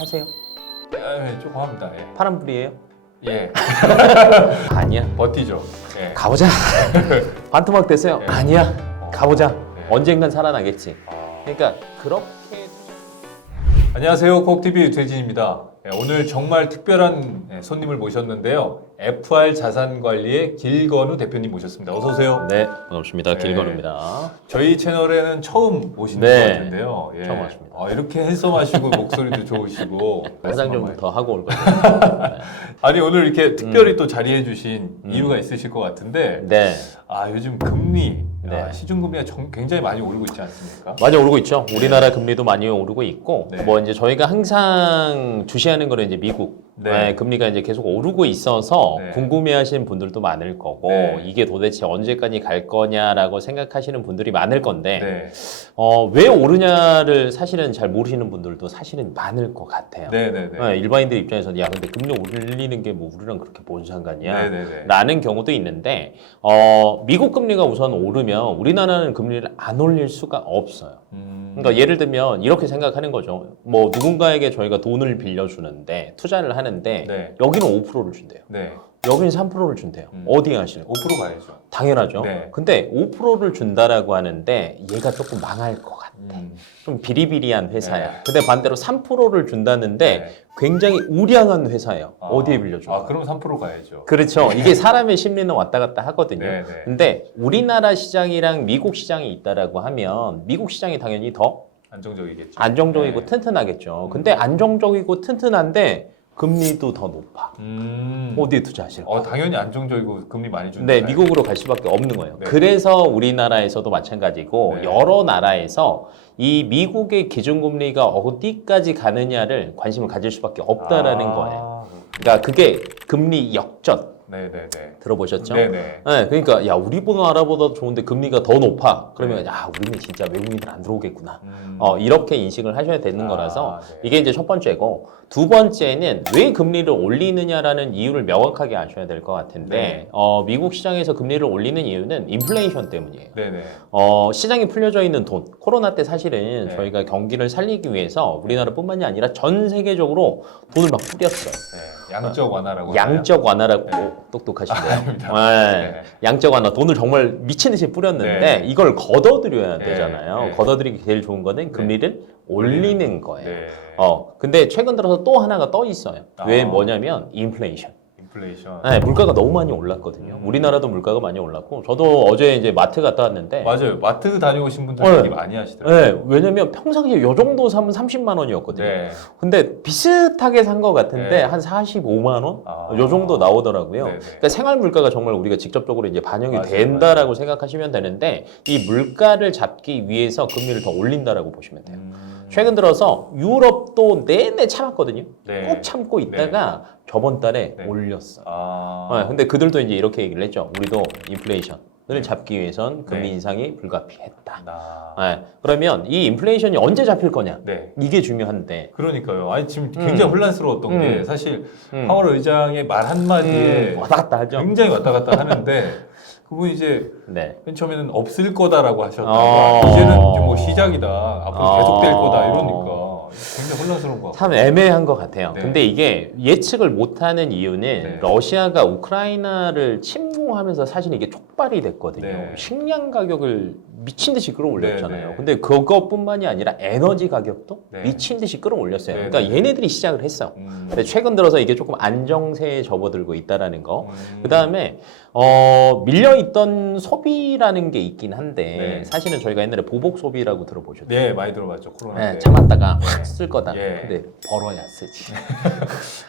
하세요? 네, 조금 합니다. 예. 파란불이에요? 예. 아니야. 버티죠. 예. 가보자. 반토막 됐어요? 예. 아니야. 가보자. 예. 언젠간 살아나겠지. 아. 그러니까 그렇게 안녕하세요. 콕TV 유태진입니다. 예, 오늘 정말 특별한 손님을 모셨는데요. FR 자산관리의 길건우 대표님 모셨습니다. 어서 오세요. 네, 반갑습니다. 네. 길건우입니다. 저희 채널에는 처음 오시는 네. 것 같은데요. 예. 처음 왔습니다. 이렇게 핸섬하시고 목소리도 좋으시고 화장 좀 정말. 더 하고 올 거예요. 아니 오늘 이렇게 특별히 또 자리해 주신 이유가 있으실 것 같은데 네, 요즘 금리 네. 시중금리가 굉장히 많이 오르고 있지 않습니까? 많이 오르고 있죠. 우리나라 금리도 많이 오르고 있고, 네. 뭐 이제 저희가 항상 주시하는 거는 이제 미국 네. 금리가 이제 계속 오르고 있어서 네. 궁금해하시는 분들도 많을 거고, 네. 이게 도대체 언제까지 갈 거냐라고 생각하시는 분들이 많을 건데, 네. 왜 오르냐를 사실은 잘 모르시는 분들도 사실은 많을 것 같아요. 네네네. 일반인들 입장에서는 야 근데 금리 올리는 게 뭐 우리랑 그렇게 뭔 상관이야? 네네네. 라는 경우도 있는데 미국 금리가 우선 오르면 우리나라는 금리를 안 올릴 수가 없어요. 그러니까 예를 들면 이렇게 생각하는 거죠. 뭐 누군가에게 저희가 돈을 빌려주는데 투자를 하는데 네. 여기는 5%를 준대요. 네. 여기는 3%를 준대요. 어디에 하실래요? 5% 가야죠. 당연하죠. 네. 근데 5%를 준다라고 하는데 얘가 조금 망할 것 같아. 좀 비리비리한 회사야. 네. 근데 반대로 3%를 준다는데 네. 굉장히 우량한 회사예요. 어디에 빌려줘? 그럼 3% 가야죠. 그렇죠. 이게 사람의 심리는 왔다 갔다 하거든요. 네, 네. 근데 우리나라 시장이랑 미국 시장이 있다라고 하면 미국 시장이 당연히 더 안정적이겠죠. 안정적이고 네. 튼튼하겠죠. 근데 안정적이고 튼튼한데 금리도 더 높아. 어디에 투자하실까? 당연히 안정적이고 금리 많이 준다. 네, 미국으로 갈 수밖에 없는 거예요. 네. 그래서 우리나라에서도 마찬가지고 네. 여러 나라에서 이 미국의 기준금리가 어디까지 가느냐를 관심을 가질 수밖에 없다라는 거예요. 그러니까 그게 금리 역전 네네네. 들어보셨죠? 네네. 네, 그러니까 야 우리나라보다 좋은데 금리가 더 높아. 그러면 야 우리는 진짜 외국인들 안 들어오겠구나. 이렇게 인식을 하셔야 되는 거라서 네. 이게 이제 첫 번째고 두 번째는 왜 금리를 올리느냐라는 이유를 명확하게 아셔야 될 것 같은데 네. 미국 시장에서 금리를 올리는 이유는 인플레이션 때문이에요. 네네. 시장에 풀려져 있는 돈 코로나 때 사실은 네. 저희가 경기를 살리기 위해서 우리나라뿐만이 아니라 전 세계적으로 돈을 막 뿌렸어요. 네. 양적 완화라고. 양적 완화라고 네. 똑똑하신데요. 아닙니다. 네. 네. 양적 완화 돈을 정말 미친 듯이 뿌렸는데 네. 이걸 걷어들여야 네. 되잖아요. 네. 걷어들이기 제일 좋은 거는 금리를 올리는 거예요. 네. 근데 최근 들어서 또 하나가 떠 있어요. 왜 아. 뭐냐면 인플레이션. 인플레이션. 네, 물가가 너무 많이 올랐거든요. 우리나라도 물가가 많이 올랐고 저도 어제 이제 마트 갔다 왔는데 맞아요. 마트 다녀오신 분들 네. 얘기 많이 하시더라고요. 네, 왜냐면 평상시에 요 정도 사면 30만 원이었거든요. 네. 근데 비슷하게 산 것 같은데 네. 한 45만 원? 아. 요 정도 나오더라고요. 네네. 그러니까 생활 물가가 정말 우리가 직접적으로 이제 반영이 맞아요, 된다라고 생각하시면 되는데 이 물가를 잡기 위해서 금리를 더 올린다라고 보시면 돼요. 최근 들어서 유럽도 내내 참았거든요. 네. 꼭 참고 있다가 저번 달에 네. 올렸어. 아. 근데 그들도 이제 이렇게 얘기를 했죠. 우리도 인플레이션을 잡기 위해선 금리 네. 인상이 불가피했다. 아. 그러면 이 인플레이션이 언제 잡힐 거냐? 네. 이게 중요한데. 그러니까요. 아니 지금 굉장히 혼란스러웠던 게 사실 음. 파월 의장의 말 한마디에 왔다 갔다 하죠. 굉장히 왔다 갔다 하는데 그분이 이제 네. 맨 처음에는 없을 거다라고 하셨다가 이제는 좀 뭐 시작이다. 앞으로 계속될 거다 이러니까 굉장히 혼란스러운 것 같아요. 참 애매한 것 같아요. 네. 근데 이게 예측을 못하는 이유는 네. 러시아가 우크라이나를 침공하면서 사실 이게 촉발이 됐거든요. 네. 식량 가격을 미친 듯이 끌어올렸잖아요. 네, 네. 근데 그것뿐만이 아니라 에너지 가격도 네. 미친 듯이 끌어올렸어요. 네, 그러니까 네. 얘네들이 시작을 했어. 근데 최근 들어서 이게 조금 안정세에 접어들고 있다라는 거. 그 다음에 밀려있던 소비라는 게 있긴 한데 네. 사실은 저희가 옛날에 보복 소비라고 들어보셨죠? 네, 많이 들어봤죠. 코로나 때. 참았다가 확 쓸 거다. 예. 근데 벌어야 쓰지.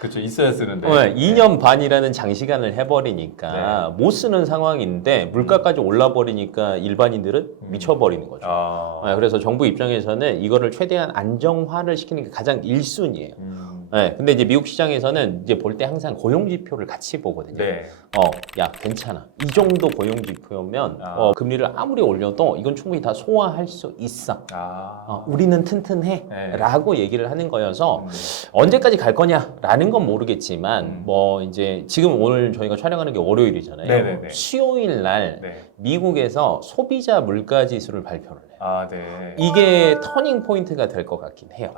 그렇죠. 있어야 쓰는데. 2년 반이라는 장시간을 해버리니까 못 쓰는 상황인데 물가까지 올라버리니까 일반인들은 미쳐버리는 거죠. 아. 그래서 정부 입장에서는 이거를 최대한 안정화를 시키는 게 가장 1순위예요. 네, 근데 이제 미국 시장에서는 이제 볼 때 항상 고용 지표를 같이 보거든요. 네. 야, 괜찮아. 이 정도 고용 지표면 금리를 아무리 올려도 이건 충분히 다 소화할 수 있어. 우리는 튼튼해. 네. 라고 얘기를 하는 거여서 언제까지 갈 거냐라는 건 모르겠지만 뭐 이제 지금 오늘 저희가 촬영하는 게 월요일이잖아요. 네네네. 수요일 날 네. 미국에서 소비자 물가 지수를 발표를 해요. 네. 이게 터닝 포인트가 될 것 같긴 해요.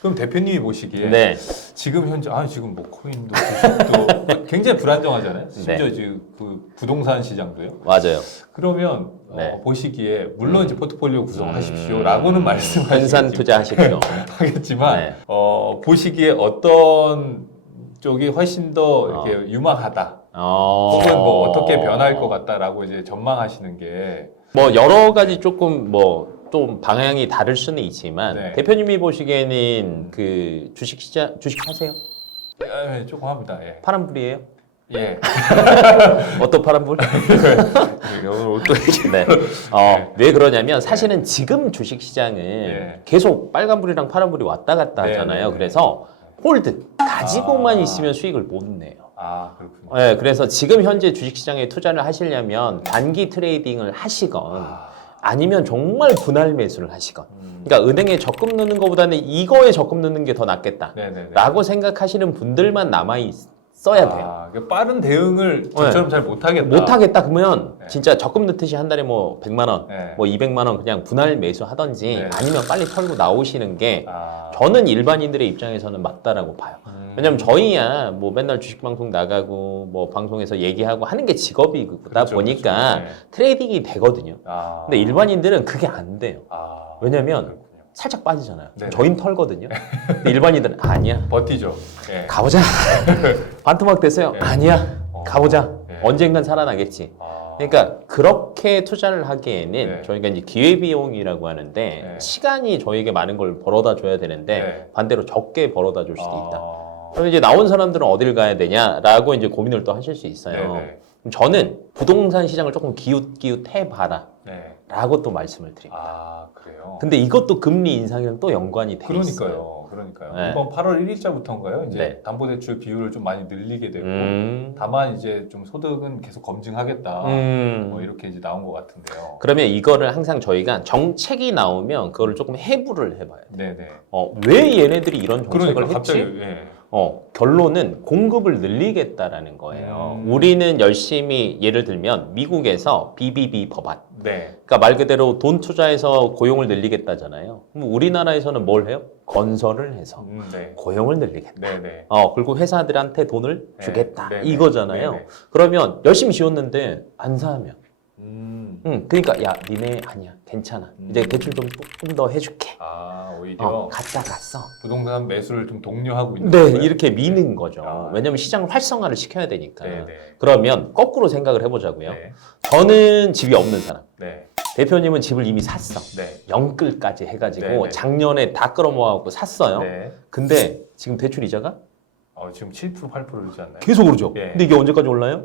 그럼 대표님이 보시기에 네. 지금 현재 지금 뭐 코인도 주식도 굉장히 불안정하잖아요. 심지어 네. 지금 그 부동산 시장도요. 맞아요. 그러면 네. 보시기에 물론 이제 포트폴리오 구성하십시오라고는 말씀하시겠지만 분산 투자하십시오. 하겠지만 네. 보시기에 어떤 쪽이 훨씬 더 이렇게 유망하다. 혹은 뭐 어떻게 변할 것 같다라고 이제 전망하시는 게 뭐 여러 가지 조금 뭐 좀 방향이 다를 수는 있지만 네. 대표님이 보시기에는 그 주식 하세요? 조금 합니다. 예. 파란불이에요? 예. 어떤 파란불? 오늘 또 네. 왜 그러냐면 사실은 지금 주식 시장은 네. 계속 빨간불이랑 파란불이 왔다 갔다 네, 하잖아요. 네, 네. 그래서 홀드 가지고만 있으면 수익을 못 내요. 그렇군요. 네, 그래서 지금 현재 주식시장에 투자를 하시려면 단기 트레이딩을 하시건 아니면 정말 분할 매수를 하시건 그러니까 은행에 적금 넣는 것보다는 이거에 적금 넣는 게 더 낫겠다 네네네. 라고 생각하시는 분들만 남아있어야 돼요. 그러니까 빠른 대응을 저처럼 잘 못하겠다. 못하겠다 그러면 네. 진짜 적금 넣듯이 한 달에 뭐 100만 원, 네. 뭐 200만 원 그냥 분할 매수하던지 네. 아니면 빨리 털고 나오시는 게 아. 저는 일반인들의 입장에서는 맞다라고 봐요. 왜냐면 저희야 뭐 맨날 주식 방송 나가고 뭐 방송에서 얘기하고 하는 게 직업이다 그렇죠, 보니까 그렇죠. 네. 트레이딩이 되거든요. 근데 일반인들은 그게 안 돼요. 왜냐면 그렇군요. 살짝 빠지잖아요. 네네. 저희는 털거든요. 근데 일반인들은 아니야. 버티죠. 예. 가보자. 반토막 됐어요. 네. 아니야. 가보자. 네. 언젠간 살아나겠지. 아. 그러니까 그렇게 투자를 하기에는 네. 저희가 이제 기회비용이라고 하는데 네. 시간이 저에게 많은 걸 벌어다 줘야 되는데 네. 반대로 적게 벌어다 줄 수도 있다. 아. 그럼 이제 나온 사람들은 어딜 가야 되냐라고 이제 고민을 또 하실 수 있어요. 네네. 그럼 저는 부동산 시장을 조금 기웃기웃해봐라 네. 라고 또 말씀을 드립니다. 그래요. 근데 이것도 금리 인상이랑 또 연관이 돼 있어요. 그러니까요. 네. 이번 8월 1일자부터인가요? 이제 네. 담보대출 비율을 좀 많이 늘리게 되고 음. 다만 이제 좀 소득은 계속 검증하겠다. 음. 뭐 이렇게 이제 나온 것 같은데요. 그러면 이거를 항상 저희가 정책이 나오면 그거를 조금 해부를 해봐야 돼요. 네네. 왜 얘네들이 이런 정책을 그러니까 갑자기 했지? 예. 결론은 공급을 늘리겠다라는 거예요. 우리는 열심히 예를 들면 미국에서 BBB 법안. 네. 그러니까 말 그대로 돈 투자해서 고용을 늘리겠다잖아요. 그럼 우리나라에서는 뭘 해요? 건설을 해서 네. 고용을 늘리겠다. 네네. 그리고 회사들한테 돈을 네. 주겠다. 네네. 이거잖아요. 네네. 그러면 열심히 지었는데 안 사면. 음. 그러니까 야 니네 아니야 괜찮아. 이제 대출 좀 조금 더 해줄게. 오히려 갔어. 부동산 매수를 좀 독려하고 있는 네, 거예요? 이렇게 미는 거죠. 아. 왜냐면 시장을 활성화를 시켜야 되니까. 네네. 그러면 거꾸로 생각을 해보자고요. 네. 저는 집이 없는 사람. 네. 대표님은 집을 이미 샀어. 네. 영끌까지 해가지고 네네. 작년에 다 끌어모아갖고 샀어요. 네. 근데 지금 대출 이자가 지금 7% 8%지 않나요? 계속 오르죠. 예. 근데 이게 언제까지 올라요?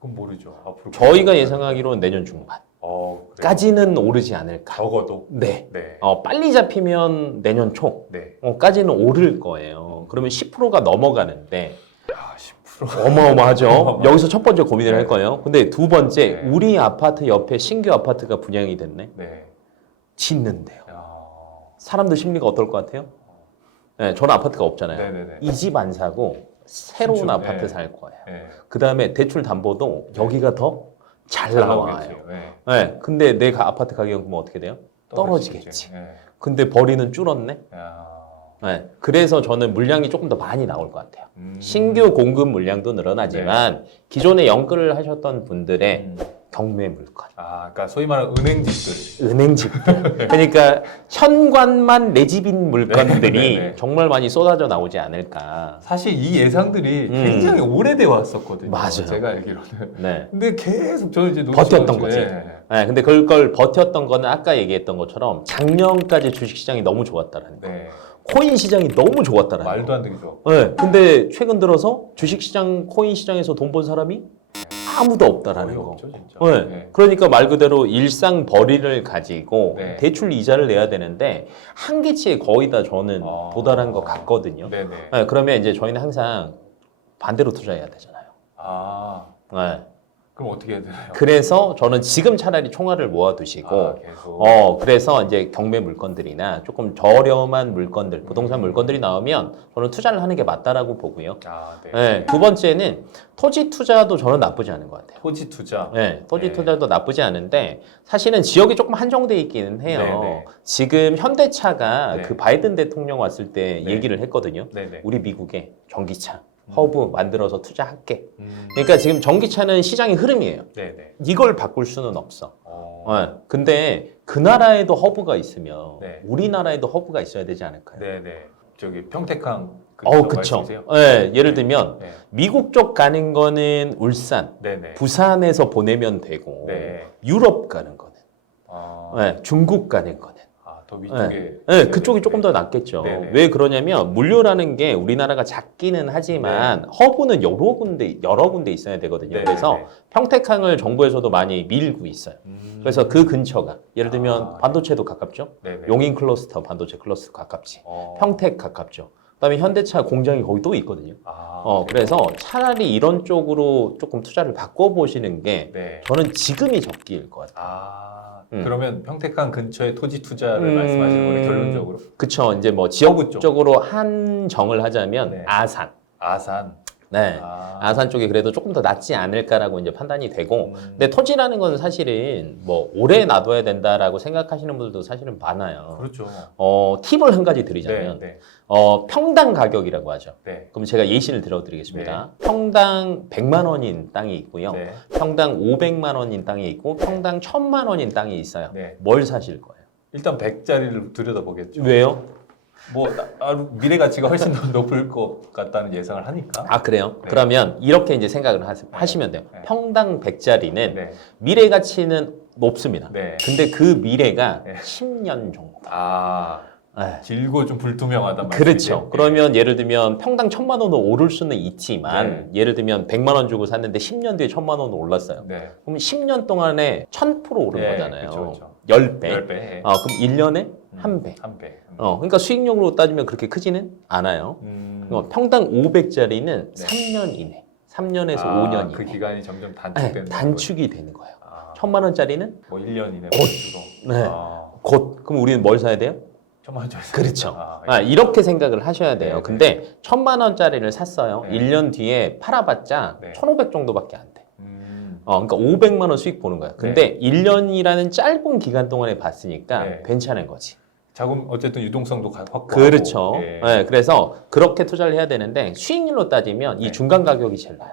그건 모르죠. 앞으로 저희가 예상하기로는 내년 중반까지는 그래요? 오르지 않을까. 적어도. 네. 네. 빨리 잡히면 내년 네. 초까지는 오를 거예요. 그러면 10%가 넘어가는데 10%. 어마어마하죠. 여기서 첫 번째 고민을 네. 할 거예요. 근데 두 번째, 네. 우리 아파트 옆에 신규 아파트가 분양이 됐네. 네. 짓는데요. 야. 사람들 심리가 어떨 것 같아요? 네, 저는 아파트가 없잖아요. 네네네. 이 집 안 사고 새로운 신축, 아파트 네. 살 거예요. 네. 그 다음에 대출 담보도 여기가 더 잘 나와요. 나오겠지. 네. 네, 근데 내가 아파트 가격은 그러면 어떻게 돼요? 떨어지겠지. 네. 근데 벌이는 줄었네. 야. 네, 그래서 저는 물량이 조금 더 많이 나올 것 같아요. 음. 신규 공급 물량도 늘어나지만 기존에 연끌을 하셨던 분들의 경매 물건, 그러니까 소위 말하는 은행집들. 은행집들, 그러니까 현관만 내 집인 물건들이 네. 정말 많이 쏟아져 나오지 않을까. 사실 이 예상들이 굉장히 오래돼 왔었거든요. 맞아요. 제가 알기로는. 네. 근데 계속 저는 이제 버텼던 거지. 네. 네, 근데 그걸 버텼던 거는 아까 얘기했던 것처럼 작년까지 주식시장이 너무 좋았다라는 거. 네. 코인 시장이 너무 좋았다라는 말도 거. 안 되게 좋아. 네, 근데 최근 들어서 주식시장, 코인 시장에서 돈 번 사람이 아무도 없다라는 거의 거. 없죠, 진짜. 네. 네. 그러니까 말 그대로 일상 벌이를 가지고 네. 대출 이자를 내야 되는데 한계치에 거의 다 저는 도달한 것 같거든요. 네네. 네, 그러면 이제 저희는 항상 반대로 투자해야 되잖아요. 아, 네. 그럼 어떻게 해야 되나요? 그래서 저는 지금 차라리 총알을 모아두시고 계속. 그래서 이제 경매 물건들이나 조금 저렴한 물건들, 부동산 물건들이 나오면 저는 투자를 하는 게 맞다라고 보고요. 네. 네, 두 번째는 토지 투자도 저는 나쁘지 않은 것 같아요. 토지 투자. 네, 토지 네. 투자도 나쁘지 않은데 사실은 지역이 조금 한정돼 있기는 해요. 네네. 지금 현대차가 네. 그 바이든 대통령 왔을 때 네. 얘기를 했거든요. 네네. 우리 미국에 전기차 허브 만들어서 투자할게. 음. 그러니까 지금 전기차는 시장의 흐름이에요. 네네. 이걸 바꿀 수는 없어. 근데 그 나라에도 허브가 있으면 네. 우리나라에도 허브가 있어야 되지 않을까요? 네네. 저기 평택항. 그쵸. 말씀이세요? 네, 예를 들면 네. 미국 쪽 가는 거는 울산, 네네. 부산에서 보내면 되고 네. 유럽 가는 거는, 아, 중국 가는 거는. 더 위쪽에. 네, 그쪽이 조금 더 낫겠죠. 네네. 왜 그러냐면 물류라는 게 우리나라가 작기는 하지만 허브는 여러 군데 있어야 되거든요. 네네네. 그래서 평택항을 정부에서도 많이 밀고 있어요. 그래서 그 근처가 예를 들면 반도체도 가깝죠. 네네. 용인 클러스터 반도체 클러스터 가깝지. 어. 평택 가깝죠. 그다음에 현대차 공장이 거기 또 있거든요. 그래서 차라리 이런 쪽으로 조금 투자를 바꿔보시는 게 네. 저는 지금이 적기일 것 같아요. 그러면 평택항 근처에 토지 투자를 말씀하시는 거예요, 결론적으로? 그쵸. 이제 뭐 서부 쪽. 지역적으로 한정을 하자면 네. 아산. 아산. 네. 아산 쪽이 그래도 조금 더 낫지 않을까라고 이제 판단이 되고, 근데 토지라는 건 사실은 뭐 오래 놔둬야 된다라고 생각하시는 분들도 사실은 많아요. 그렇죠. 팁을 한 가지 드리자면, 네. 평당 가격이라고 하죠. 네. 그럼 제가 예시를 들어드리겠습니다. 평당 100만 원인 땅이 있고요. 네. 평당 500만 원인 땅이 있고, 평당 1000만 원인 땅이 있어요. 네. 뭘 사실 거예요? 일단 100짜리를 들여다보겠죠. 왜요? 뭐 미래 가치가 훨씬 더 높을 것 같다는 예상을 하니까. 아, 그래요? 네. 그러면 이렇게 이제 생각을 하시면 돼요. 네. 평당 100짜리는 네. 미래 가치는 높습니다. 네. 근데 그 미래가 네. 10년 정도. 네. 길고 좀 불투명하단 말이죠. 그렇죠. 그러면 예를 들면 평당 1000만 원은 오를 수는 있지만 예를 들면 100만 원 주고 샀는데 10년 뒤에 1000만 원은 올랐어요. 네. 그럼 10년 동안에 1000% 오른 네, 거잖아요. 그쵸. 10배. 10배. 그럼 1년에 한 배. 한 배. 그러니까 수익률로 따지면 그렇게 크지는 않아요. 평당 500짜리는 3년 이내. 3년에서 5년 그 이내. 기간이 점점 네, 단축되는 단축이 되는 거예요. 1000만 원짜리는 뭐 1년 이내 곧. 주로. 네. 곧. 그럼 우리는 뭘 사야 돼요? 1000만 원짜리. 그렇죠. 이렇게 생각을 하셔야 돼요. 네, 근데 1000만 원짜리를 샀어요. 네. 1년 뒤에 팔아봤자 네. 1500 정도밖에 안 돼. 그러니까 500만 원 수익 보는 거야. 근데 1년이라는 짧은 기간 동안에 봤으니까 네. 괜찮은 거지. 자금 어쨌든 유동성도 확보하고. 그렇죠. 예. 네, 그래서 그렇게 투자를 해야 되는데 수익률로 따지면 이 중간 가격이 제일 나요.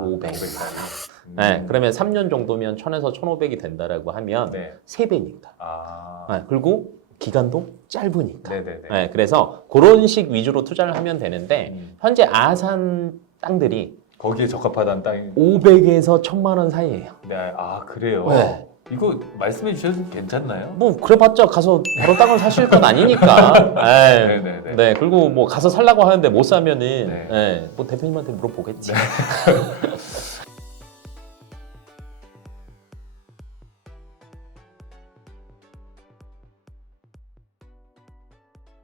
500. 500짜리. 네, 그러면 3년 정도면 1000에서 1500이 된다라고 하면 네. 3배니까. 그리고 기간도 짧으니까. 네네네. 네, 그래서 그런 식 위주로 투자를 하면 되는데 현재 아산 땅들이 거기에 적합하다는 땅이. 500에서 1000만 원 사이예요. 네, 그래요. 네. 이거 말씀해 주셔도 괜찮나요? 뭐 그래봤자 가서 바로 땅을 사실 건 아니니까. 네네네. 네, 그리고 뭐 가서 살라고 하는데 못 사면은 네. 네, 뭐 대표님한테 물어보겠지.